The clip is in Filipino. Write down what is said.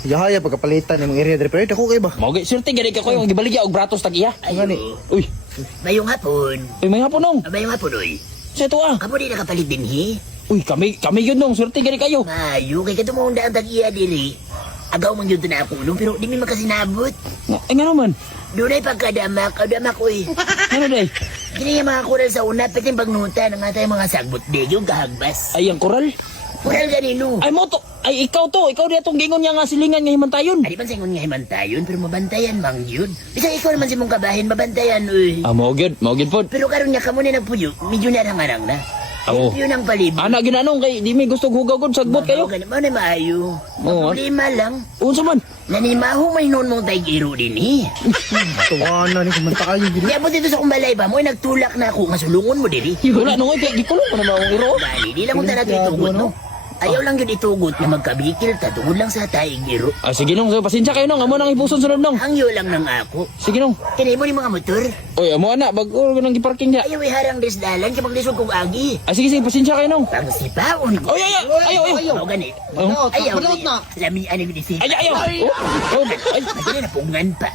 Yahaya pagkapalitan ng mga area diri pero dako kay ba? Maugi, surti gani ka ko yung gibaligya og bratos tag iya. Ngani. Uy, Mayong hapon. uy may hapon nong. Mayong hapon, oy. Sa ito ah. Kamu di nakapalit din, hi? Uy, kami yun nong, surti gani kayo. Mayo, kay katumunda ang tag-iya diri. Agaw man yun na ako nung, pero di mi makasinabot. Ay nga naman. Doon ay pagkadamak, oy. Ano day? Kini yung mga kural sa una, pati yung pagnuta ng atay mga sagbot di, yung kahagbas. Ay ang koral. Kural ganino. Ay mo to. Ay ikaw di atong gingon niya nga silingan nga himantayon. Ari man sa ingon nga himantayon, pero mabantayan mang yun. Bisang ikaw naman si mong kabahin, mabantayan, uy. Ah, maugid pod. Pero karon niya kamo na nagpuyo, medyo narang-arang na. Oo. Yun ang palibot. Ana ginanong kay di may gusto hugagod sagbot kayo. Mga na maayo. Oo. Problema lang. Unsa man? Nanimaho may noon mong taigiro din eh. Tuwana ni kumanta kayo gid. Di abot dito sa kumbalay ba mo, nagtulak na ako, masulungon mo diri. Wala nung kay gikulong mo na maong iro. Bali, di lang mo talaga itugot no. Ayaw lang yun itugot na magkabikil, tatungod lang sa taigiro. Ah sige nong, pasensya kayo nong, amo nang ipuson sunod nong. Hangyo lang ng ako. Sige nong. Kinay mo ni mga motor. Oy, amo ana bago nang giparking niya. Ayaw iharang desdalan kapag lisod kong agi. Ah sige, pasensya kayo nong. Pangsipaon ko. Oy, ayaw. Ayaw gani. Oh. Ayaw. Lami ani mi disi. Ayaw. Oh, ay. Pati na napungan pa.